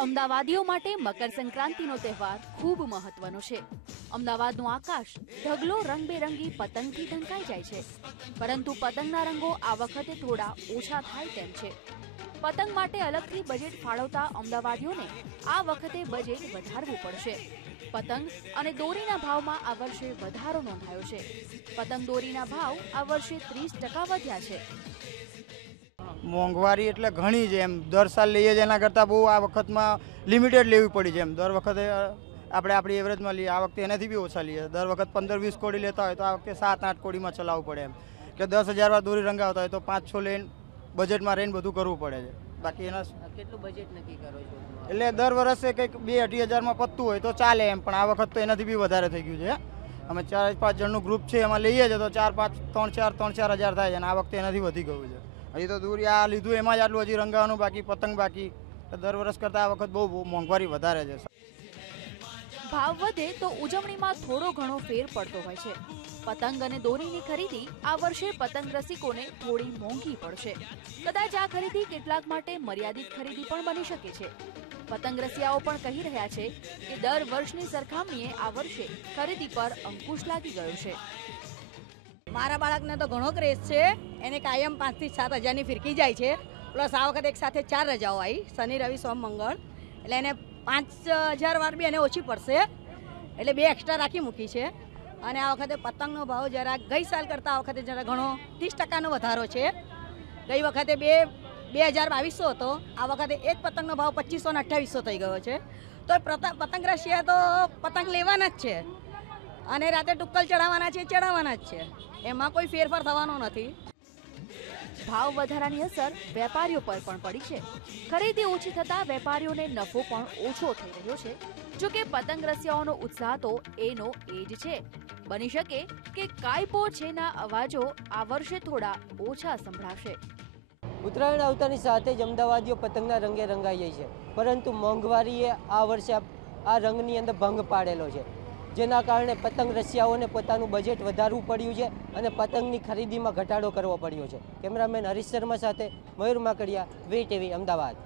અમદાવાદીઓ માટે મકર સંક્રાંતિનો તહેવાર ખૂબ મહત્વનો છે. અમદાવાદનું આકાશ ઢગલો રંગબેરંગી પતંગથી ઢંકાઈ જાય છે. પરંતુ પતંગના રંગો આ વખતે થોડા ઓછા થાય તેમ છે. પતંગ માટે અલગથી બજેટ ફાળવતા અમદાવાદીઓને આ વખતે બજેટ વધારવું પડશે. પતંગ અને દોરીના ભાવમાં આ વર્ષે વધારો નોંધાયો છે. પતંગ દોરીના ભાવ આ વર્ષે ત્રીસ ટકા વધ્યા છે. મોંઘવારી એટલે ઘણી છે. એમ દર સાલ લઈએ છીએ એના કરતાં બહુ આ વખતમાં લિમિટેડ લેવી પડી છે. એમ દર વખતે આપણે આપણી એવરેજમાં લઈએ આ વખતે એનાથી બી ઓછા લઈએ. દર વખત પંદર વીસ કોડી લેતા હોય તો આ વખતે સાત આઠ કોડીમાં ચલાવવું પડે એમ. કે દસ હજાર વાર દોરી રંગાવતા હોય તો પાંચ છ લઈને બજેટમાં રહીને બધું કરવું પડે છે. બાકી એના કેટલું બજેટ નક્કી કરો છો? એટલે દર વર્ષે કંઈક બે અઢી હજારમાં પતતું હોય તો ચાલે એમ પણ આ વખત તો એનાથી બી વધારે થઈ ગયું છે. અમે ચાર પાંચ જણનું ગ્રુપ છે એમાં લઈએ છીએ તો ચાર પાંચ ત્રણ ચાર ત્રણ ચાર હજાર થાય છે અને આ વખતે એનાથી વધી ગયું છે. હજી તો દૂર, આ લીધું એમાં જ આટલું હજી રંગાવાનું બાકી, પતંગ બાકી. દર વર્ષ કરતાં આ વખત બહુ મોંઘવારી વધારે છે. ભાવ વધે તો ઉજવણીમાં થોડો ઘણો ફેર પડતો હોય છે. પતંગ અને દોરીની ખરીદી આ વર્ષે પતંગ રસિકોને થોડી મોંઘી પડશે. કદાચ આ ખરીદી કેટલાક માટે મર્યાદિત ખરીદી પણ બની શકે છે. પતંગ રસિયાઓ પણ કહી રહ્યા છે કે દર વર્ષની સરખામણીએ આ વર્ષે ખરીદી પર અંકુશ લાગી ગયો છે. મારા બાળકને તો ઘણો ક્રેઝ છે. એને કાયમ પાંચથી સાત હજારની ફિરકી જાય છે. પ્લસ આ વખતે એક સાથે ચાર રજાઓ આવી. શનિ, રવિ, સોમ, મંગળ. એટલે એને પાંચ હજાર વાર બી એને ઓછી પડશે. એટલે બે એક્સ્ટ્રા રાખી મૂકી છે. અને આ વખતે પતંગનો ભાવ જરા ગઈ સાલ કરતાં આ વખતે જરા ઘણો ત્રીસ ટકાનો વધારો છે. ગઈ વખતે બે બે હજાર બાવીસો હતો. આ વખતે એક પતંગનો ભાવ પચીસો ને અઠ્યાવીસો થઈ ગયો છે. તો પતંગ રશિયા તો પતંગ લેવાના જ છે. અને રાતે ટુક્કલ ચડાવવાના છે ચડાવવાના જ છે. એમાં કોઈ ફેરફાર થવાનો નથી. ભાવ વધારાની અસર વેપારીઓ પર પણ પડી છે. ખરીદી ઓછી થતા વેપારીઓને નફો પણ ઓછો થઈ રહ્યો છે. જો કે પતંગ રસિયાઓનો ઉત્સાહ તો એનો એ જ છે. બની શકે કે કાયપો છેના અવાજો આ વર્ષે થોડા ઓછા સંભળાશે. ઉત્તરાયણ આવતાની સાથે જ અમદાવાદીઓ પતંગના રંગે રંગાઈ જાય છે. પરંતુ મોંઘવારીએ આ વર્ષે આ- આ રંગની અંદર ભંગ પાડેલો છે. જેના કારણે પતંગ રસિયાઓને પોતાનું બજેટ વધારવું પડ્યું છે અને પતંગની ખરીદીમાં ઘટાડો કરવો પડ્યો છે. કેમેરામેન હરીશ શર્મા સાથે મયુર માકડિયા, વી ટીવી, અમદાવાદ.